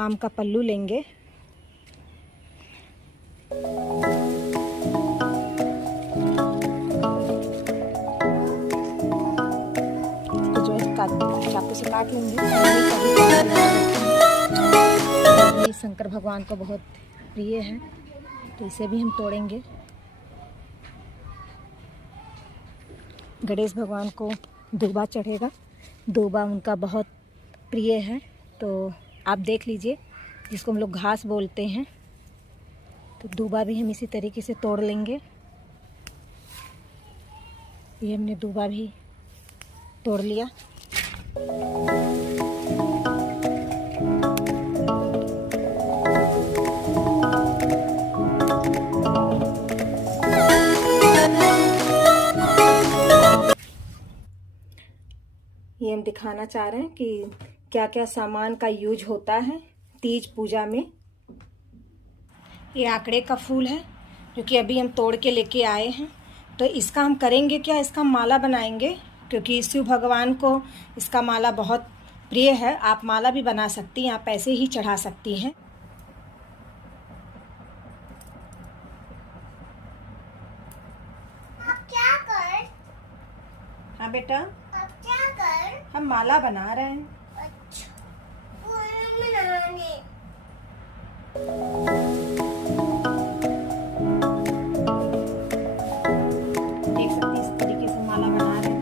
आम का पल्लू लेंगे। तो जो है चाकू से काट लेंगे। ये शंकर भगवान को बहुत प्रिय है, तो इसे भी हम तोड़ेंगे। गणेश भगवान को दूबा चढ़ेगा, दूबा उनका बहुत प्रिय है, तो आप देख लीजिए, जिसको हम लोग घास बोलते हैं। तो दूबा भी हम इसी तरीके से तोड़ लेंगे। ये हमने दूबा भी तोड़ लिया। ये हम दिखाना चाह रहे हैं कि क्या क्या सामान का यूज होता है तीज पूजा में। ये आंकड़े का फूल है, जो कि अभी हम तोड़ के लेके आए हैं। तो इसका हम करेंगे क्या, इसका माला बनाएंगे, क्योंकि शिव भगवान को इसका माला बहुत प्रिय है। आप माला भी बना सकती हैं, आप ऐसे ही चढ़ा सकती हैं। अब क्या कर? हाँ बेटा, अब क्या कर? हम माला बना रहे हैं। अच्छा, बनाने। देख सकती हैं, इस तरीके से माला बना रहे हैं।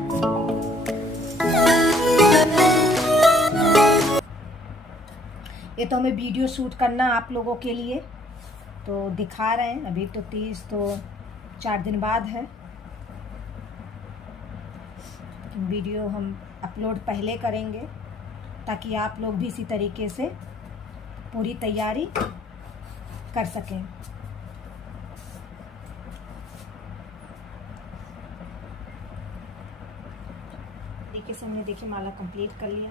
ये तो हमें वीडियो शूट करना आप लोगों के लिए, तो दिखा रहे हैं। अभी तो तीज तो 4 दिन बाद है। वीडियो हम अपलोड पहले करेंगे, ताकि आप लोग भी इसी तरीके से पूरी तैयारी कर सकें। तरीके से हमने देखिए माला कंप्लीट कर लिया।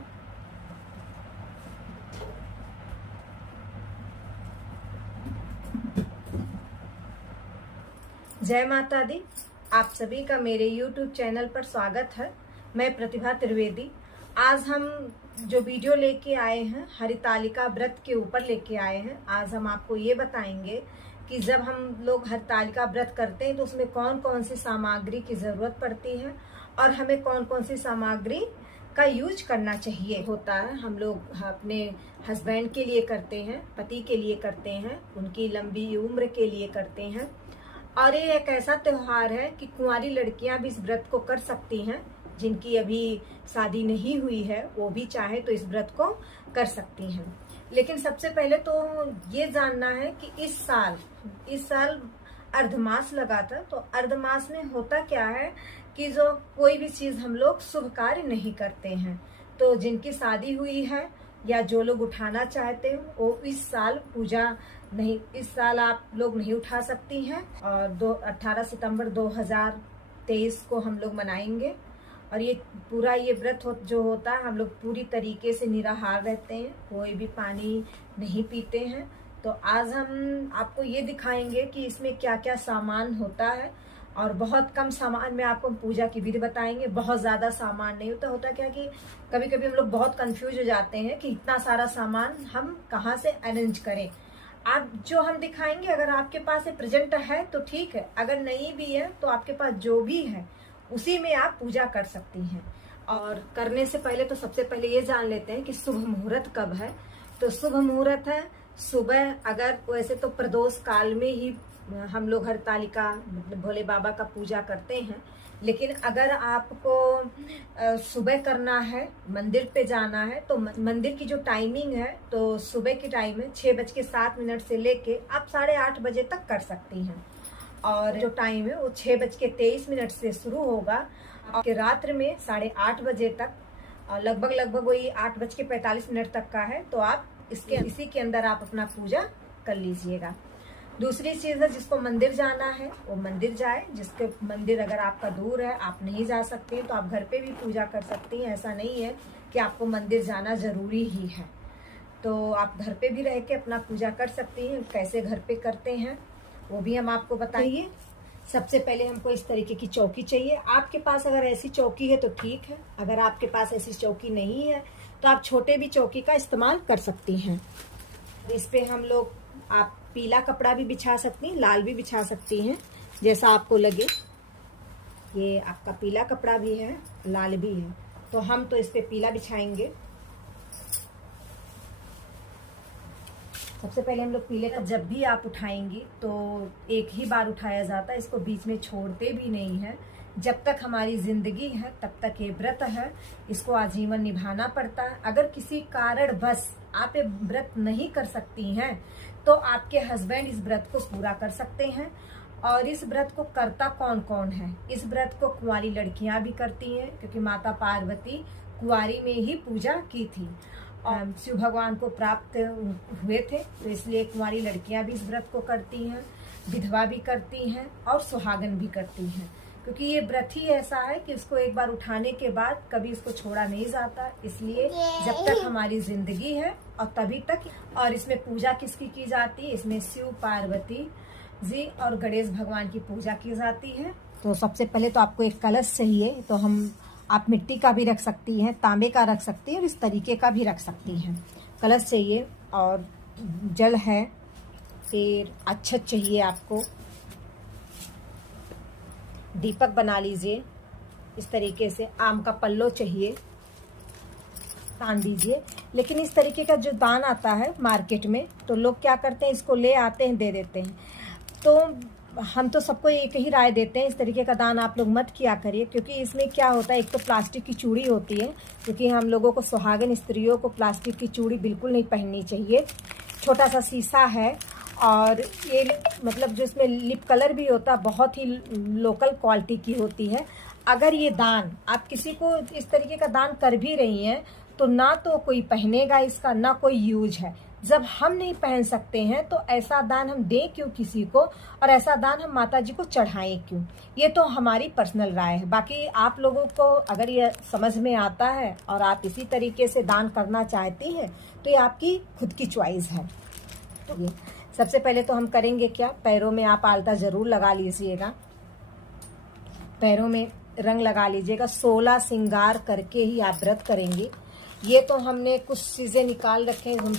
जय माता दी, आप सभी का मेरे YouTube चैनल पर स्वागत है। मैं प्रतिभा त्रिवेदी। आज हम जो वीडियो लेके आए हैं, हरितालिका व्रत के ऊपर लेके आए हैं। आज हम आपको ये बताएंगे कि जब हम लोग हरितालिका व्रत करते हैं तो उसमें कौन कौन सी सामग्री की जरूरत पड़ती है और हमें कौन कौन सी सामग्री का यूज करना चाहिए होता है। हम लोग अपने हस्बैंड के लिए करते हैं, पति के लिए करते हैं, उनकी लंबी उम्र के लिए करते हैं। और ये एक ऐसा त्योहार है कि कुंवारी लड़कियां भी इस व्रत को कर सकती हैं। जिनकी अभी शादी नहीं हुई है, वो भी चाहे तो इस व्रत को कर सकती हैं। लेकिन सबसे पहले तो ये जानना है कि इस साल अर्धमास लगा था। तो अर्धमास में होता क्या है कि जो कोई भी चीज हम लोग शुभ कार्य नहीं करते हैं। तो जिनकी शादी हुई है या जो लोग उठाना चाहते हैं, वो इस साल पूजा नहीं, इस साल आप लोग नहीं उठा सकती हैं। और 18 सितंबर 2023 को हम लोग मनाएंगे। और ये पूरा ये व्रत जो होता है, हम लोग पूरी तरीके से निराहार रहते हैं, कोई भी पानी नहीं पीते हैं। तो आज हम आपको ये दिखाएंगे कि इसमें क्या क्या सामान होता है। और बहुत कम सामान में आपको पूजा की विधि बताएंगे। बहुत ज्यादा सामान नहीं होता क्या कि कभी कभी हम लोग बहुत कंफ्यूज हो जाते हैं कि इतना सारा सामान हम कहाँ से अरेंज करें। आप जो हम दिखाएंगे, अगर आपके पास प्रेजेंट है तो ठीक है, अगर नहीं भी है तो आपके पास जो भी है उसी में आप पूजा कर सकती हैं। और करने से पहले तो सबसे पहले ये जान लेते हैं कि शुभ मुहूर्त कब है। तो शुभ मुहूर्त है सुबह, अगर वैसे तो प्रदोष काल में ही हम लोग हरतालिका भोले बाबा का पूजा करते हैं। लेकिन अगर आपको सुबह करना है, मंदिर पे जाना है, तो मंदिर की जो टाइमिंग है, तो सुबह की टाइम है 6:07 से लेके आप 8:30 बजे तक कर सकती हैं। और जो टाइम है वो 6:23 से शुरू होगा और रात्रि में 8:30 बजे तक, लगभग वही 8:45 तक का है। तो आप इसी के अंदर आप अपना पूजा कर लीजिएगा। दूसरी चीज है, जिसको मंदिर जाना है वो मंदिर जाए। जिसके मंदिर अगर आपका दूर है, आप नहीं जा सकते, तो आप घर पे भी पूजा कर सकती हैं। ऐसा नहीं है कि आपको मंदिर जाना जरूरी ही है, तो आप घर पे भी रह के अपना पूजा कर सकती हैं। कैसे घर पे करते हैं वो भी हम आपको बताइए। सबसे पहले हमको इस तरीके की चौकी चाहिए। आपके पास अगर ऐसी चौकी है तो ठीक है, अगर आपके पास ऐसी चौकी नहीं है तो आप छोटे भी चौकी का इस्तेमाल कर सकती हैं। इस पे हम लोग आप पीला कपड़ा भी बिछा सकती हैं, लाल भी बिछा सकती हैं, जैसा आपको लगे। ये आपका पीला कपड़ा भी है, लाल भी है, तो हम तो इस पे पीला बिछाएंगे। सबसे पहले हम लोग पीले का जब भी आप उठाएंगी तो एक ही बार उठाया जाता है, इसको बीच में छोड़ते भी नहीं है। जब तक हमारी जिंदगी है तब तक ये व्रत है, इसको आजीवन निभाना पड़ता है। अगर किसी कारणवश आप ये व्रत नहीं कर सकती हैं तो आपके हस्बैंड इस व्रत को पूरा कर सकते हैं। और इस व्रत को करता कौन कौन है? इस व्रत को कुंवारी लड़कियां भी करती हैं, क्योंकि माता पार्वती कुंवारी में ही पूजा की थी और शिव भगवान को प्राप्त हुए थे, तो इसलिए कुंवारी लड़कियां भी इस व्रत को करती हैं, विधवा भी करती हैं और सुहागन भी करती हैं। क्योंकि ये व्रत ही ऐसा है कि उसको एक बार उठाने के बाद कभी इसको छोड़ा नहीं जाता, इसलिए जब तक हमारी जिंदगी है और तभी तक। और इसमें पूजा किसकी की जाती है? इसमें शिव पार्वती जी और गणेश भगवान की पूजा की जाती है। तो सबसे पहले तो आपको एक कलश चाहिए, तो आप मिट्टी का भी रख सकती हैं, तांबे का रख सकती हैं और इस तरीके का भी रख सकती हैं। कलश चाहिए और जल है, फिर अक्षत चाहिए आपको, दीपक बना लीजिए इस तरीके से, आम का पल्लो चाहिए, तान दीजिए। लेकिन इस तरीके का जो दान आता है मार्केट में, तो लोग क्या करते हैं, इसको ले आते हैं, दे देते हैं। तो हम तो सबको एक ही राय देते हैं, इस तरीके का दान आप लोग मत किया करिए, क्योंकि इसमें क्या होता है, एक तो प्लास्टिक की चूड़ी होती है, क्योंकि हम लोगों को, सुहागन स्त्रियों को प्लास्टिक की चूड़ी बिल्कुल नहीं पहननी चाहिए। छोटा सा शीशा है और ये मतलब जो इसमें लिप कलर भी होता है, बहुत ही लोकल क्वालिटी की होती है। अगर ये दान आप किसी को इस तरीके का दान कर भी रही हैं तो ना तो कोई पहनेगा इसका, ना कोई यूज है। जब हम नहीं पहन सकते हैं तो ऐसा दान हम दें क्यों किसी को, और ऐसा दान हम माता जी को चढ़ाएं क्यों? ये तो हमारी पर्सनल राय है। बाकी आप लोगों को अगर ये समझ में आता है और आप इसी तरीके से दान करना चाहती हैं तो ये आपकी खुद की चॉइस है। तो ये सबसे पहले तो हम करेंगे क्या, पैरों में आप आलता जरूर लगा लीजिएगा, पैरों में रंग लगा लीजिएगा। 16 श्रृंगार करके ही आप व्रत करेंगे। ये तो हमने कुछ चीजें निकाल रखे हैं।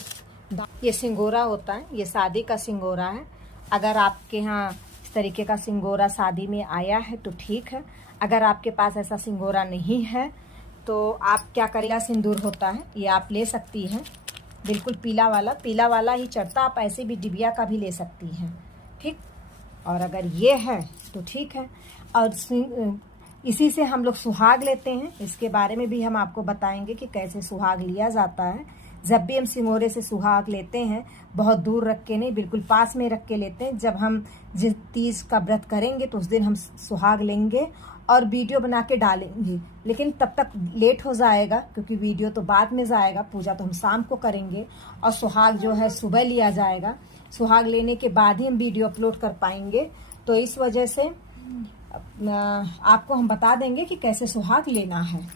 ये सिंगोरा होता है, ये शादी का सिंगोरा है। अगर आपके यहाँ इस तरीके का सिंगोरा शादी में आया है तो ठीक है, अगर आपके पास ऐसा सिंगोरा नहीं है तो आप क्या करेगा, सिंदूर होता है, ये आप ले सकती हैं, बिल्कुल पीला वाला ही चढ़ता, आप ऐसे भी डिबिया का भी ले सकती हैं, ठीक। और अगर ये है तो ठीक है। और इसी से हम लोग सुहाग लेते हैं, इसके बारे में भी हम आपको बताएंगे कि कैसे सुहाग लिया जाता है। जब भी हम सिंगोरे से सुहाग लेते हैं, बहुत दूर रख के नहीं, बिल्कुल पास में रख के लेते हैं। जब हम जिस तीज का व्रत करेंगे तो उस दिन हम सुहाग लेंगे और वीडियो बना के डालेंगे, लेकिन तब तक लेट हो जाएगा, क्योंकि वीडियो तो बाद में जाएगा, पूजा तो हम शाम को करेंगे और सुहाग जो है सुबह लिया जाएगा। सुहाग लेने के बाद ही हम वीडियो अपलोड कर पाएंगे। तो इस वजह से आपको हम बता देंगे कि कैसे सुहाग लेना है।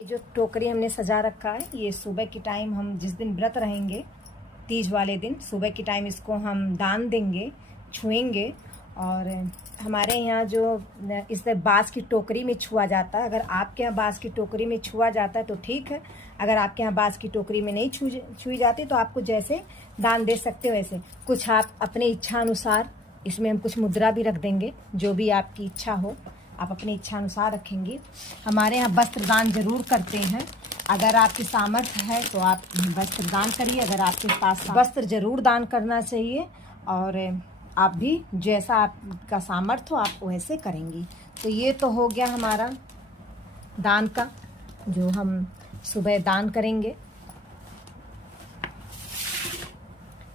जो टोकरी हमने सजा रखा है, ये सुबह की टाइम हम जिस दिन व्रत रहेंगे, तीज वाले दिन सुबह की टाइम इसको हम दान देंगे, छुएंगे। और हमारे यहाँ जो इसे बाँस की टोकरी में छुआ जाता है, अगर आपके यहाँ बाँस की टोकरी में छुआ जाता है तो ठीक है, अगर आपके यहाँ बाँस की टोकरी में नहीं छुई जाती तो आपको जैसे दान दे सकते हो वैसे। कुछ आप अपने इच्छा अनुसार, इसमें हम कुछ मुद्रा भी रख देंगे, जो भी आपकी इच्छा हो आप अपनी इच्छा अनुसार रखेंगी। हमारे यहाँ वस्त्र दान जरूर करते हैं, अगर आपकी सामर्थ्य है तो आप वस्त्र दान करिए, अगर आपके पास वस्त्र जरूर दान करना चाहिए। और आप भी जैसा आपका सामर्थ्य हो आप वैसे करेंगी। तो ये तो हो गया हमारा दान का, जो हम सुबह दान करेंगे।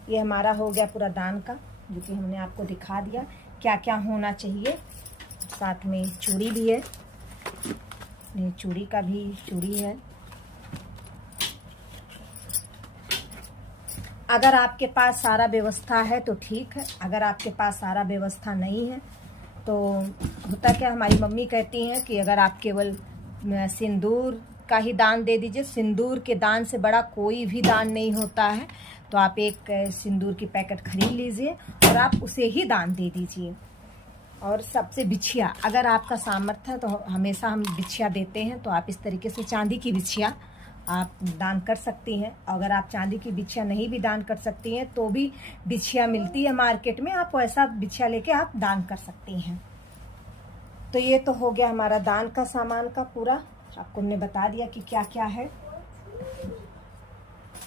ये हमारा हो गया पूरा दान का, जो कि हमने आपको दिखा दिया क्या क्या होना चाहिए। साथ में चूड़ी भी है, ये चूड़ी का भी चूड़ी है। अगर आपके पास सारा व्यवस्था है तो ठीक है, अगर आपके पास सारा व्यवस्था नहीं है तो होता क्या, हमारी मम्मी कहती हैं कि अगर आप केवल सिंदूर का ही दान दे दीजिए, सिंदूर के दान से बड़ा कोई भी दान नहीं होता है। तो आप एक सिंदूर की पैकेट खरीद लीजिए और आप उसे ही दान दे दीजिए। और सबसे बिछिया, अगर आपका सामर्थ्य है तो हमेशा हम बिछिया देते हैं, तो आप इस तरीके से चांदी की बिछिया आप दान कर सकती हैं। अगर आप चांदी की बिछिया नहीं भी दान कर सकती हैं तो भी बिछिया मिलती है मार्केट में, आप वैसा बिछिया लेके आप दान कर सकती हैं। तो ये तो हो गया हमारा दान का सामान का पूरा, आपको हमने बता दिया कि क्या क्या है।